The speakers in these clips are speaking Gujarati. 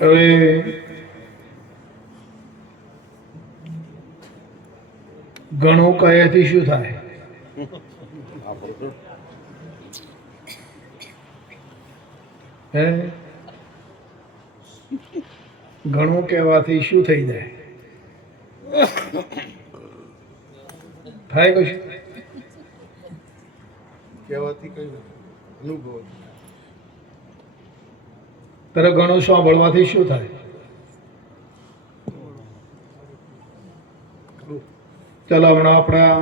હવે ઘણું કહેથી શું થાય? હે, ઘણું કહેવાથી શું થઈ જાય? થાય કશું કહેવાથી કઈ અનુભવ તારે ઘણું સાંભળવાથી શું થાય? ચલો હમણાં આપણા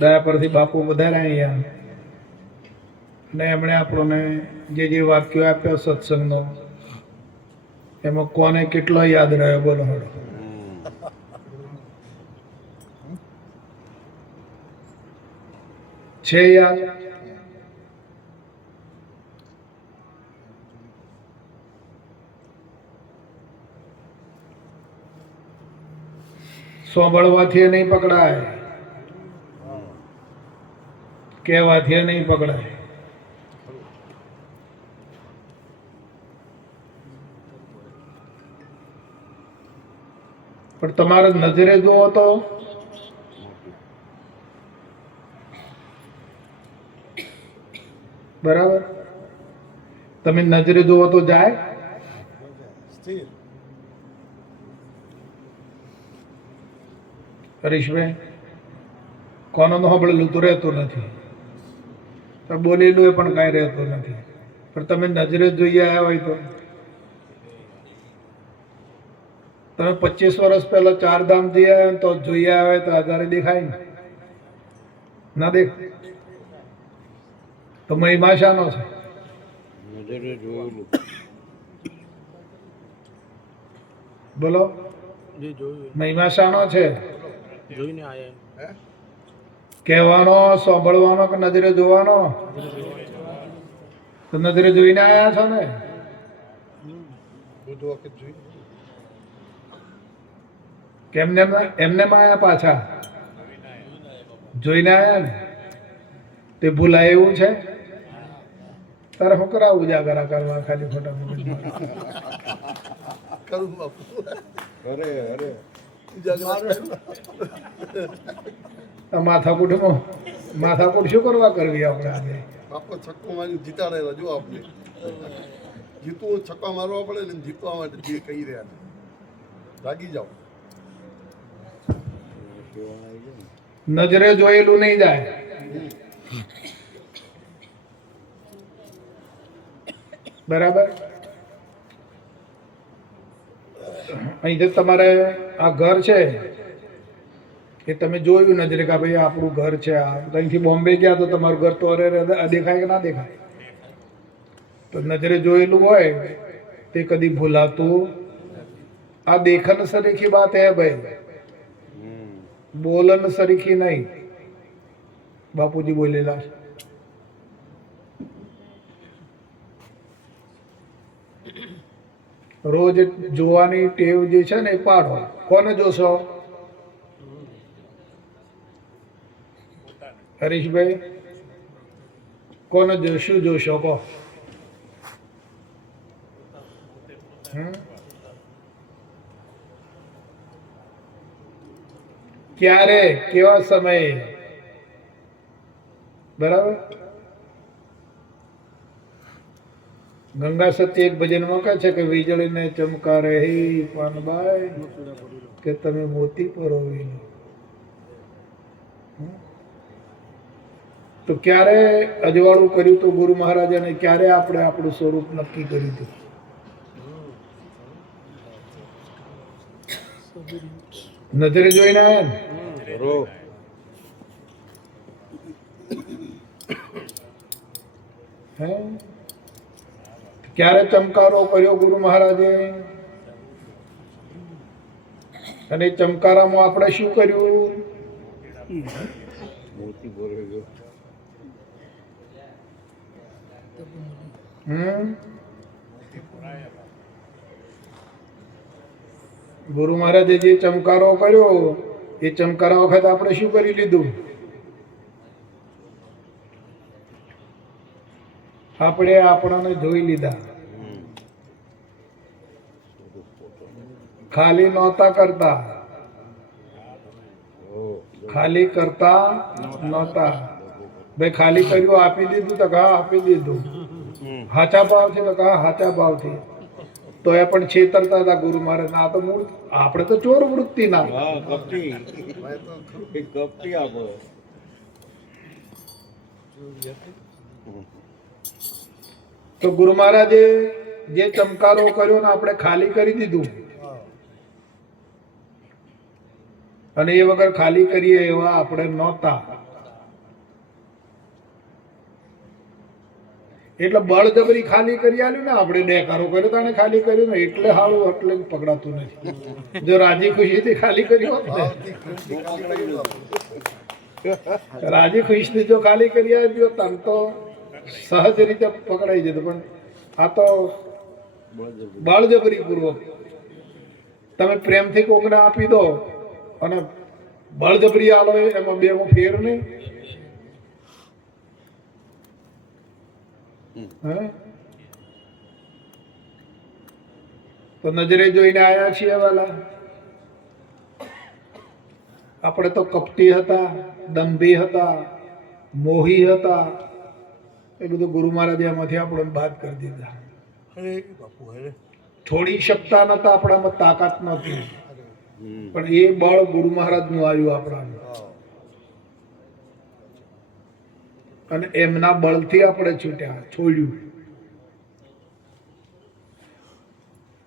દયા પરથી બાપુ વધારે અહીંયા ને એમણે આપણને જે વાક્યો આપ્યો સત્સંગનો એમાં કોને કેટલો યાદ રહ્યો બોલો? છે યાદ? સાંભળવાથી નહીં પકડાય, કહેવાથી નહીં પકડાય. પણ તમારે નજરે જુઓ તો બરાબર, તમે નજરે જુઓ તો જાય. હરીશભાઈ, કોનું સાંભળેલું તો રહેતું નથી, બોલેલું એ પણ કાંઈ રહેતું નથી. પણ તમે નજરે જોઈ આવ્યા હોય તો તમે 25 વર્ષ પહેલા 4 ધામ જઈ આવ્યા તો જોઈ આવ્યા હોય તો આધારે દેખાય ને? ના દેખાય. તો મહિમા શાનો છે? બોલો, મહિમા શાનો છે? જોઈને આયા કહેવાનો, સાંભળવાનો કે નજરે જોવાનો? તો નજરે જોઈને આયા છો ને? બધું વખત જોઈ કેમને એમને આયા પાછા જોઈને આયા ને? તે ભૂલાય એવું છે? તારે શું કરાવું ઉજાગરા કરવા ખાલી ખોટા કરું બાપુ. અરે અરે માથાકૂટ શું કરવા કરવી આપણે? આજે બાપુ છક્કો મારી જીતાડેલા જો આપણે જીતવું છક્કા મારવા પડે ને જીતવા માટે જે કહી રહ્યા છે ભાગી જાઓ. નજરે જોયેલું નહીં જાય. બરાબર. અહીં તમારે આ ઘર છે એ તમે જોયું નજરે કે ભાઈ આપણું ઘર છે. આ અહીંથી બોમ્બે ગયા તો તમારું ઘર તો અરે દેખાય કે ના દેખાય? તો નજરે જોયેલું હોય તે કદી ભૂલાતું. આ દેખન સરીખી બાત હે ભાઈ, બોલન સરીખી નહીં. બાપુજી બોલેલા છે. રોજ જોવાની ટેવ જે છે ને એ પાડો. કોને જોશો? હરીશભાઈ, કોને શું જોશો કહો? ક્યારે, કેવા સમયે? બરાબર. ગંગા સતી એક ભજનમાં કહે છે કે વીજળીને ચમકારે હી પાનબાઈ કે તમે મોતી પરોવી લો. તો ક્યારે અજવાળું કર્યું હતું ગુરુ મહારાજાને? ક્યારે આપણે આપણું સ્વરૂપ નક્કી કર્યું હતું? નજરે જોઈને આયા ને? હે, ક્યારે ચમકારો કર્યો ગુરુ મહારાજે? અને ચમકારામાં આપણે શું કર્યું? ગુરુ મહારાજે જે ચમકારો કર્યો એ ચમકારા વખત આપણે શું કરી લીધું? આપણે આપણાને જોઈ લીધા. ખાલી નહોતા કરતા, ખાલી કરતા નહોતા. ભાઈ ખાલી કર્યું, આપી દીધું તો હા આપી દીધું, હાચા ભાવથી તો હા હાચા ભાવથી, તો એ પણ છેતરતા હતા ગુરુ મહારાજ. આ તો મૂળ આપણે તો ચોર વૃત્તિ ના. તો ગુરુ મહારાજે જે ચમકારો કર્યો ને આપણે ખાલી કરી દીધું, અને એ વગર ખાલી કરીએ એવા આપણે નહોતા. એટલે બળજબરી ખાલી કરી આલ્યું ને આપણે, ડેકારો કર્યો તને ખાલી કર્યું ને એટલે હારું, એટલે પકડાતું નથી. જો રાજી ખુશીથી ખાલી કર્યું હોત ને, રાજી ખુશીથી જો ખાલી કરી આપ્યો તને તો સહજ રીતે પકડાઈ જતો. પણ આ તો બળજબરી પૂર્વક તમે પ્રેમથી કોકને આપી દો અને બળજબરી આલો, એમાં બેમાં ફેર નહીં. તો નજરે જોઈને આયા છીએ વાલા. આપણે તો કપટી હતા, દંભી હતા, મોહી હતા. એ બધું ગુરુ મહારાજે એમાંથી આપણને બાદ કરી દીધા. છોડી શકતા નતા, આપણામાં તાકાત નહોતી, પણ એ બળ ગુરુ મહારાજ નું આવ્યું આપણાને, અને એમના બળથી આપણે છૂટ્યા, છોડ્યું.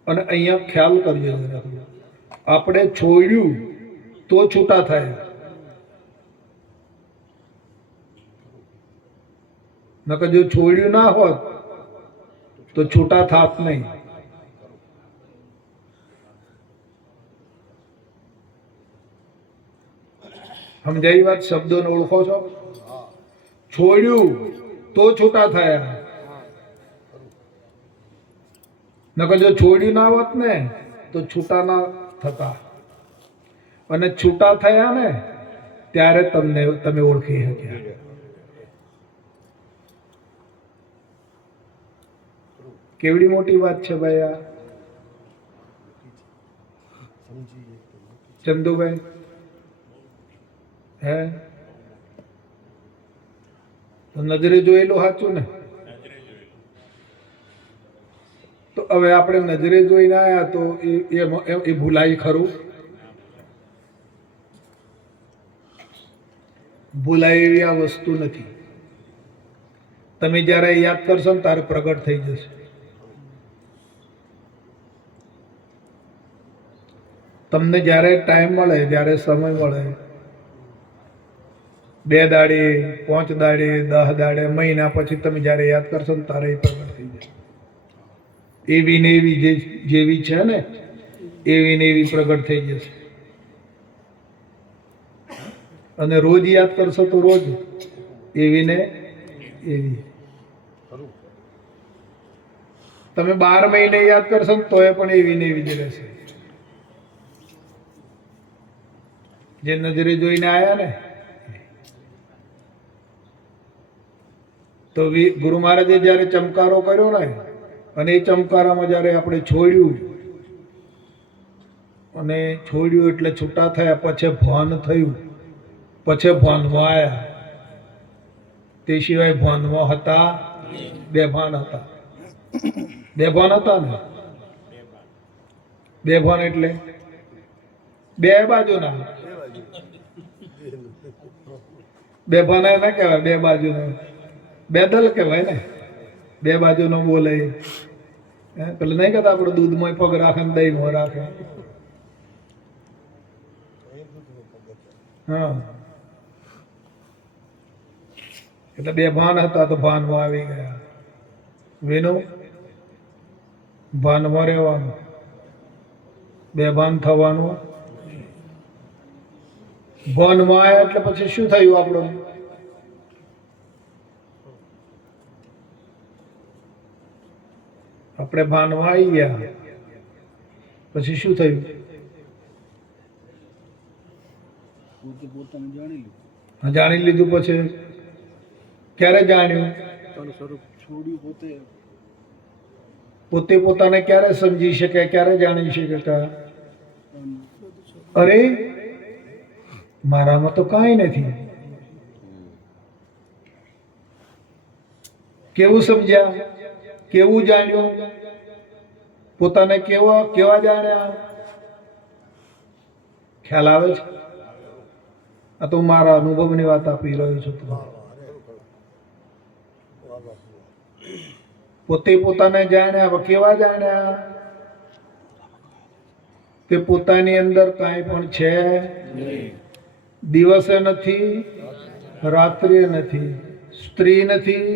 અને અહીંયા ખ્યાલ કરજો, આપણે છોડ્યું તો છૂટા થાય, નકર જો છોડ્યું ના હોત તો છૂટા થાત નહીં. સમજાઈ વાત? શબ્દોને ઓળખો છો? છોડ્યું તો છૂટા થયા, નકર જો છોડ્યું ના હોત ને તો છૂટા ના થતા. અને છૂટા થયા ને ત્યારે તમે ઓળખી શક્યા. કેવડી મોટી વાત છે ભાઈ આ. ચંદુભાઈ હે તો નજરે જોયેલું સાચું ને? તો હવે આપણે નજરે જોઈને આયા તો એ ભૂલાય ખરું? ભૂલાય એવી આ વસ્તુ નથી. તમે જ્યારે યાદ કરશો ને ત્યારે પ્રગટ થઈ જશે. તમને જ્યારે ટાઈમ મળે, જ્યારે સમય મળે, 2 દાડે, 5 દાડે, 10 દાડે, મહિના પછી તમે જ્યારે યાદ કરશો ને ત્યારે એ પ્રગટ થઈ જશે. એવી ને એવી જેવી છે ને એવી ને એવી પ્રગટ થઈ જશે. અને રોજ યાદ કરશો તો રોજ એવી ને એવી. તમે 12 મહિને યાદ કરશો ને તોય પણ એવી ને એવી જ રહેશે. જે નજરે જોઈને આયા ને, તો ગુરુ મહારાજે જયારે ચમકારો કર્યો ને, અને એ ચમકારામાં જયારે આપણે છોડ્યું, અને છોડ્યું એટલે છૂટા થયા, પછી ભાન થયું, પછી ભાનમાં આવ્યા. તે સિવાય ભાનમાં હતા, બેભાન હતા. બેભાન હતા ને? બેભાન એટલે બે બાજુના. બેભાન ના કહેવાય, બે બાજુનો. બેદલ કહેવાય ને, બે બાજુનો બોલે. પેલું નહીં કહેતા આપણે દૂધમાં પગ રાખે ને દહીંમાં રાખે. હા, એટલે બેભાન હતા તો ભાનમાં આવી ગયા. વિનો ભાનમાં રહેવાનું, બેભાન થવાનું. ભાનમાં આવ્યા એટલે પછી શું થયું આપણું? આપણે ભાનમાં આવી ગયા પછી શું થયું? જાણી લીધું. પછી ક્યારે જાણ્યું? પોતે પોતાને ક્યારે સમજી શકે, ક્યારે જાણી શકે? અરે મારામાં તો કાંઈ નથી. કેવું સમજ્યા? કેવું જાણ્યું? પોતાને કેવા જાણ્યા? ખ્યાલ આવે છે? આ તો મારા અનુભવની વાત આપી રહ્યો છું તમને. પોતે પોતાને જાણ્યા. હવે કેવા જાણ્યા? કે પોતાની અંદર કાંઈ પણ છે દિવસે નથી, રાત્રિએ નથી, સ્ત્રી નથી,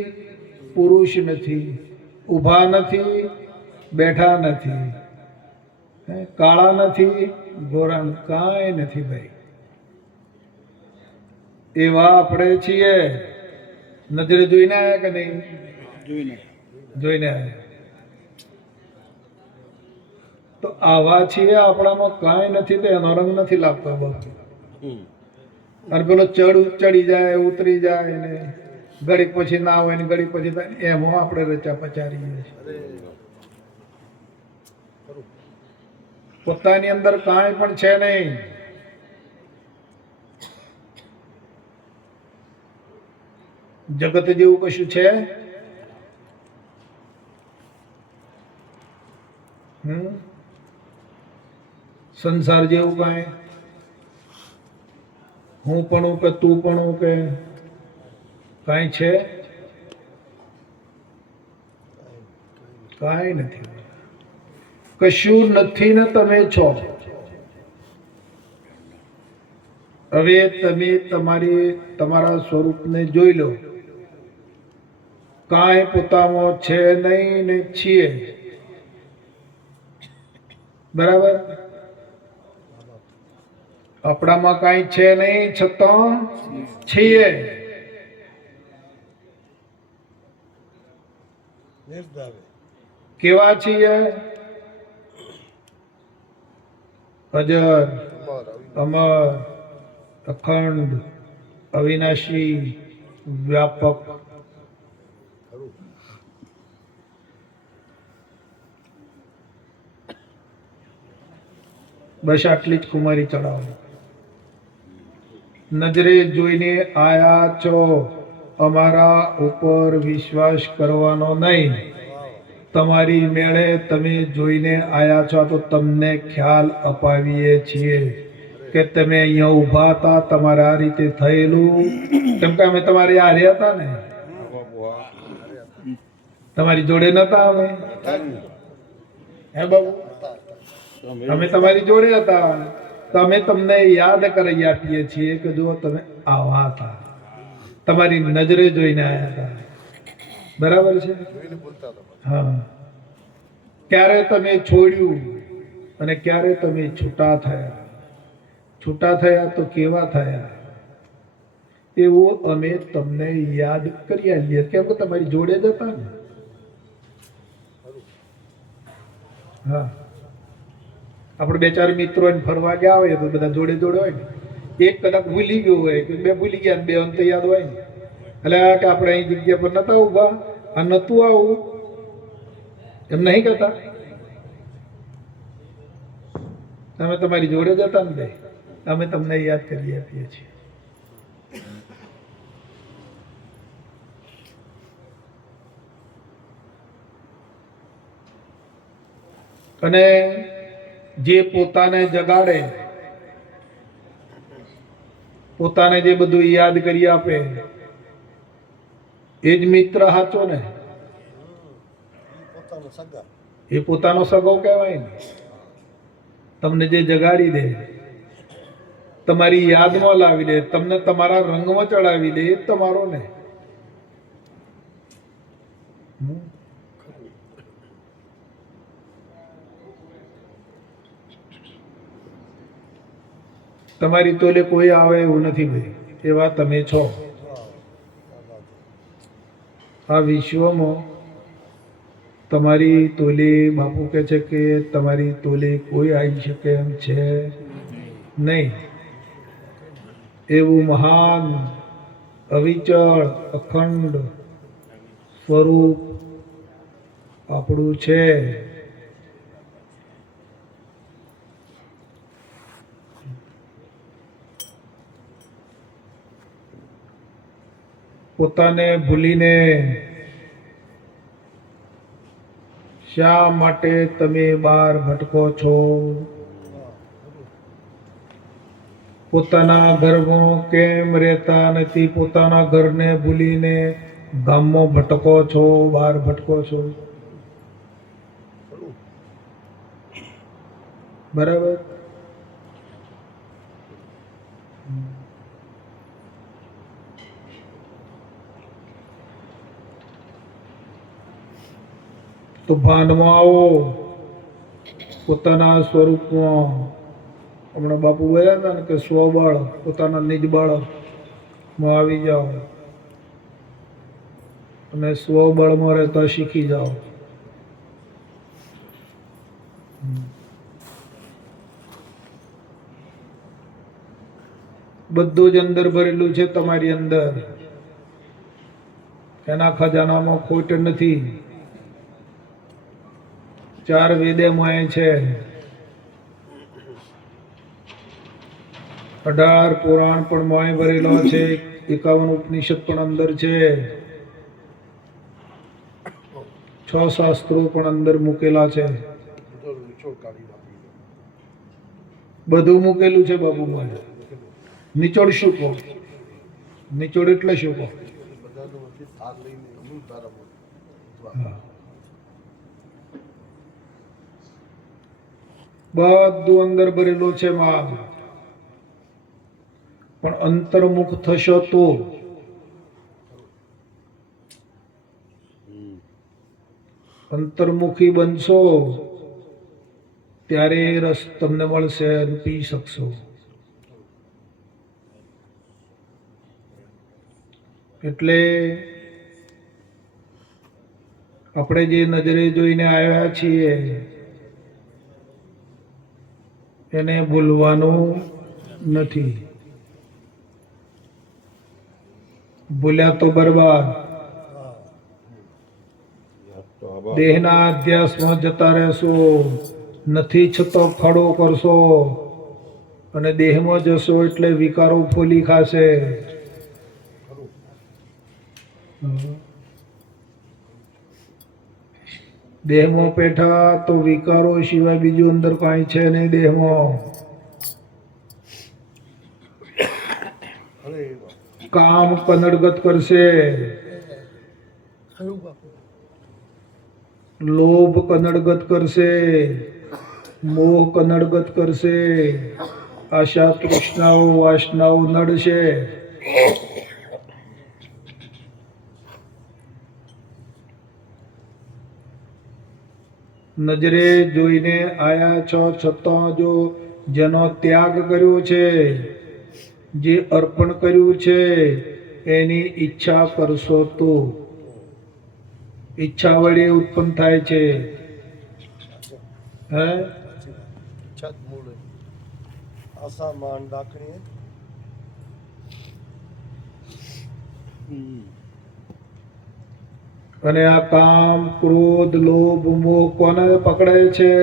પુરુષ નથી, ઊભા નથી, બેઠા નથી, કાળા નથી, ગોરા કાંઈ નથી ભાઈ. એવા આપણે છીએ. નજરે જોઈને આવ્યા કે નહીં? જોઈને આવ્યા. તો આવા છીએ. આપણામાં કાંઈ નથી તો એનો રંગ નથી લાગતો બહુ. અને પેલો ચડી જાય, ઉતરી જાય ને ઘડીક પછી ના હોય ને ઘડીક પછી થાય, એમાં આપણે રચા પચારીએ છીએ. પોતાની અંદર કાંઈ પણ છે નહીં. જગત જેવું કશું છે? સંસાર જેવું કાંઈ? હું પણ કે તું પણ કે કાંઈ છે? કાંઈ નથી. કશું નથી ને તમે છો. હવે તમે તમારા સ્વરૂપને જોઈ લો. કાંઈ પોતામાં છે નહીં ને છીએ. બરાબર? આપણામાં કાંઈ છે નહીં છતાં છીએ. કેવા છીએ? અજર, અમર, અખંડ, અવિનાશી, વ્યાપક. બસ આટલી જ કુમારી ચડાવો. નજરે જોઈને આયા છો. અમારા ઉપર વિશ્વાસ કરવાનો નહીં. તમારી મેળે તમે જોઈને આયા છો તો તમને ખ્યાલ અપાવીએ છીએ કે તમે અહીંયા ઊભા હતા, તમારા આ રીતે થયેલું. કેમ કે અમે તમારી હારે હતા ને, તમારી જોડે નતા અમે. હે બાબુ, અમે તમારી જોડે હતા તો અમે તમને યાદ કરી આપીએ છીએ કે જો તમે આવા હતા, તમારી નજરે જોઈને આવ્યા હતા. બરાબર છે? હા. ક્યારે તમે છોડ્યું અને ક્યારે તમે છૂટા થયા? છૂટા થયા તો કેવા થયા એવું અમે તમને યાદ કરી આવીએ. કેમ કે તમારી જોડે જ હતા ને. હા. આપણે બે ચાર મિત્રો ફરવા ગયા હોય તો બધા જોડે જોડે હોય ને. એક કદાચ ભૂલી ગયું હોય કે બે ભૂલી ગયા, બે અંત યાદ હોય ને. એટલે કે આપણે અહીં જગ્યા પર નતા ઉભા, આ નતું આવું, એમ નહીં કહેતા. અમે તમારી જોડે જ હતા ને બે. અમે તમને યાદ કરી આપીએ છીએ. અને જે પોતાને જગાડે, પોતાને જે બધું યાદ કરી આપે એ જ મિત્ર સાચો ને. એ પોતાનો સગો કહેવાય ને. તમને જે જગાડી દે, તમારી યાદમાં લાવી દે, તમને તમારા રંગમાં ચડાવી દે, એ જ તમારો ને. તમારી તોલે કોઈ આવે એવું નથી ભાઈ. એવા તમે છો. આ વિશ્વમાં તમારી તોલે બાપુ કહે છે કે તમારી તોલે કોઈ આવી શકે એમ છે નહીં. એવું મહાન, અવિચળ, અખંડ સ્વરૂપ આપણું છે. પોતાને ભૂલીને શા માટે તમે બહાર ભટકો છો? પોતાના ઘરમાં કેમ રહેતા નથી? પોતાના ઘરને ભૂલીને ગામમાં ભટકો છો, બહાર ભટકો છો. બરાબર. તો ભાનમાં આવો પોતાના સ્વરૂપમાં. હમણાં બાપુ બોલ્યા હતા ને કે સ્વબળ, પોતાના નિજ બળમાં આવી જાઓ અને સ્વબળમાં રહેતા શીખી જાઓ. બધું જ અંદર ભરેલું છે તમારી અંદર. એના ખજાનામાં ખોટ નથી. 4 વેદે માય છે, 18 પુરાણ પણ માય ભરેલો છે, 51 ઉપનિષદ પણ અંદર છે, 6 શાસ્ત્રો પણ અંદર મૂકેલા છે. બધું મૂકેલું છે બાબુમાં. નિચોડ શું કહો? નિચોડ એટલે શું કહો? બધું અંદર ભરેલું છે માં. પણ અંતર્મુખ થશો તો, અંતર્મુખી બનશો ત્યારે રસ તમને મળશે અને પી શકશો. એટલે આપણે જે નજરે જોઈને આવ્યા છીએ એને ભૂલવાનું નથી. ભૂલ્યા તો બરબાદ. દેહના અધ્યાસમાં જતા રહેશો, નથી છતો ખડો કરશો અને દેહમાં જશો એટલે વિકારો ફોલી ખાશે. દેહમાં પેઠા તો વિકારો સિવાય બીજું અંદર કાંઈ છે નહીં દેહમાં. કામ કનડગત કરશે, લોભ કનડગત કરશે, મોહ કનડગત કરશે, આશા તૃષ્ણાઓ વાસનાઓ નડશે. નજરે જોઈને આયા છો છતાં જો જેનો ત્યાગ કર્યો છે, જે અર્પણ કર્યું છે એની ઈચ્છા કરશો તો ઈચ્છા વળી ઉત્પન્ન થાય છે. હે આશા માન દાખણી. અને આ કામ ક્રોધ લોભ મોહ કોને પકડે છે?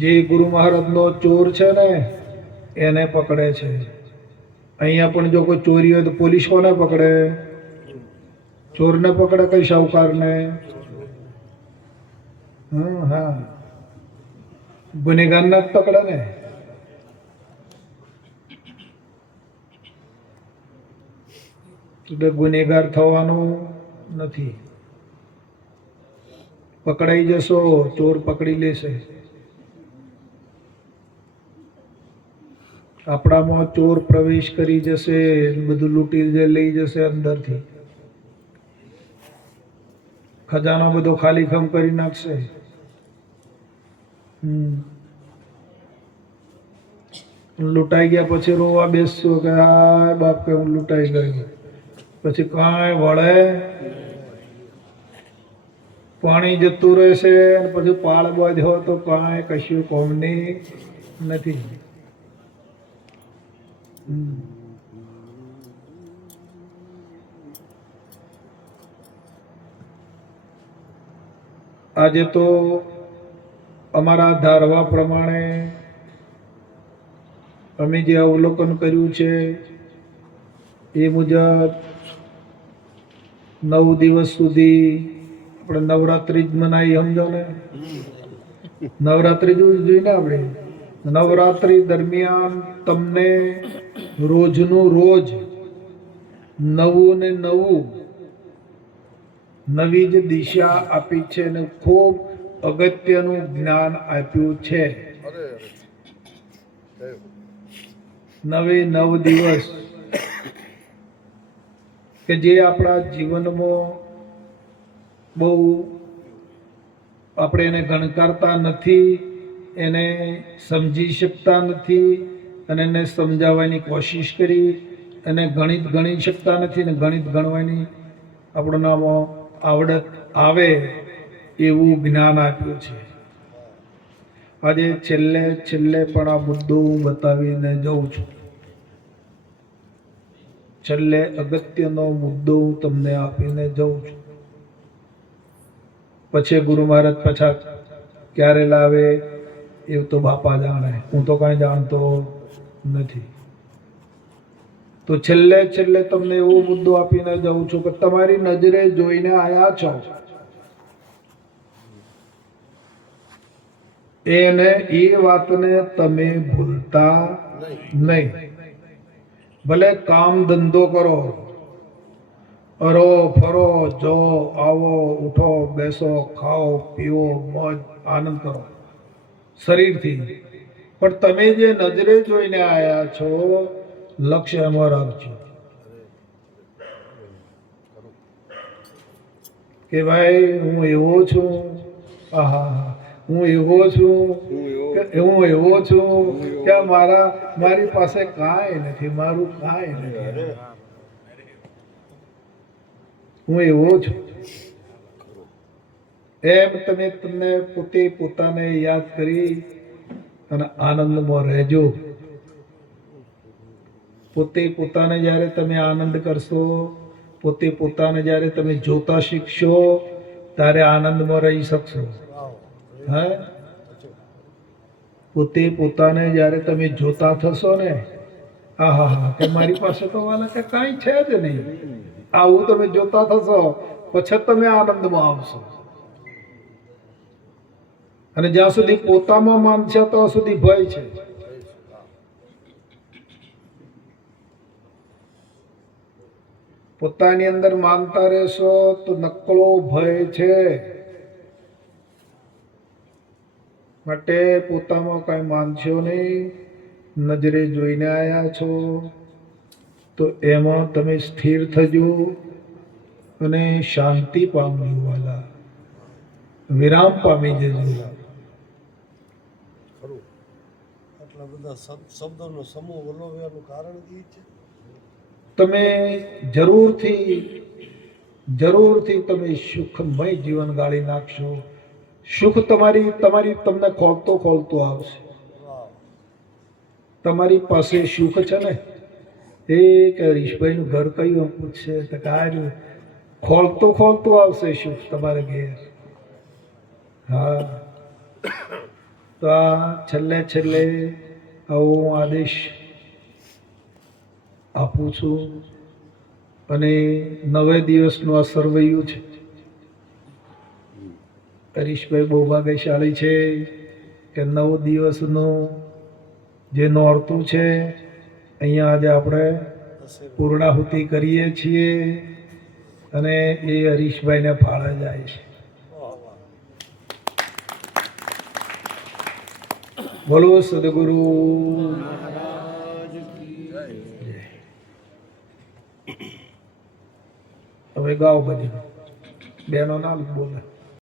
જે ગુરુ મહારાજનો ચોર છે ને એને પકડે છે. અહીંયા પણ જો કોઈ ચોરી હોય તો પોલીસ કોને પકડે? ચોરને પકડે, કઈ શાહુકારને? હા, ગુનેગારને જ પકડે ને. એટલે ગુનેગાર થવાનું નથી. પકડાઈ જશો, ચોર પકડી લેશે. આપણામાં ચોર પ્રવેશ કરી જશે, બધું લૂંટી લઈ જશે અંદરથી. ખજાનો બધો ખાલીખમ કરી નાખશે. લૂંટાઈ ગયા પછી રોવા બેસશો કે આ બાપ કે હું લૂંટાઈ ગયો. પછી કાંઈ વળે, પાણી જતું રહેશે અને પછી પાળ બાંધ્યો તો કાંઈ કશું કોમની નથી. આજે તો અમારા ધારવા પ્રમાણે અમે જે અવલોકન કર્યું છે એ મુજબ 9 દિવસ સુધી આપણે નવરાત્રિ જ મનાવી, સમજો ને. નવરાત્રિ જોઈને આપણે નવરાત્રિ દરમિયાન તમને રોજનું રોજ નવું ને નવું નવી જ દિશા આપી છે અને ખૂબ અગત્યનું જ્ઞાન આપ્યું છે. અરે અરે નવે 9 દિવસ કે જે આપણા જીવનમાં બહુ આપણે એને ગણકારતા નથી, એને સમજી શકતા નથી અને એને સમજાવવાની કોશિશ કરી, અને ગણિત ગણી શકતા નથી ને ગણિત ગણવાની આપણું નામ આવડત આવે એવું જ્ઞાન આપ્યું છે. આજે છેલ્લે પણ આ મુદ્દો હું બતાવીને જઉં છું. છેલ્લે અગત્યનો મુદ્દો હું તમને આપીને જઉં છું. પછી ગુરુ મહારાજ પાછા ક્યારે લાવે એવું તો બાપા જાણે, હું તો કાંઈ જાણતો નથી. તો છેલ્લે તમને એવો મુદ્દો આપીને જઉં છું કે તમારી નજરે જોઈને આયા છો એને એ વાતને તમે ભૂલતા નહીં. ભલે કામ ધંધો કરો, અરો ફરો, જો આવો, ઉઠો, બેસો, ખાઓ, પીવો, મોજ આનંદ કરો શરીરથી, પણ તમે જે નજરે જોઈને આયા છો લક્ષ્ય એમાં રાખજો કે ભાઈ હું એવો છું, હું એવો છું કે મારી પાસે કાંઈ નથી, મારું કાંઈ નથી, હું એવો છું. એમ તમે તમને પોતાને યાદ કરી અને આનંદમાં રહેજો. પોતાને જ્યારે તમે આનંદ કરશો, પોતાને જ્યારે તમે જોતા શીખશો ત્યારે આનંદમાં રહી શકશો. હા, પોતાને જ્યારે તમે જોતા થશો ને, કે મારી પાસે તો વાલા કે કાંઈ છે જ નહીં, આવું તમે જોતા થશો પછી તમે આનંદમાં આવશો. અને જ્યાં સુધી પોતામાં માનશે ત્યાં સુધી ભય છે. પોતાની અંદર માનતા રહેશો તો નકળો ભય છે. માટે પોતામાં કાંઈ માનશો નહીં, નજરે જોઈને આવ્યા છો તો એમાં તમે સ્થિર થજો અને શાંતિ પામજો વાલા, વિરામ પામી જજો. આટલા બધા શબ્દોનો સમૂહ વલોવ્યાનું કારણ એ છે. તમે જરૂરથી તમે સુખમય જીવન ગાળી નાખશો. સુખ તમને ખોલતો આવશે. તમારી પાસે સુખ છે ને, એ કે હરીશભાઈનું ઘર કયું પૂછશે તો કાઢ્યું, ખોલતો આવશે સુખ તમારે ઘેર. હા, તો આ છેલ્લે આવો આદેશ આપું છું. અને 9 દિવસનું આ સર્વૈયું છે. હરીશભાઈ બહુ ભાગ્યશાળી છે કે 9 દિવસનું જે નોરતું છે અહીંયા આજે આપણે પૂર્ણાહુતિ કરીએ છીએ અને એ હરીશભાઈને ફાળે જાય છે. બોલો સદગુરુ. હવે ગાઓ બધી બેનો ના બોલે.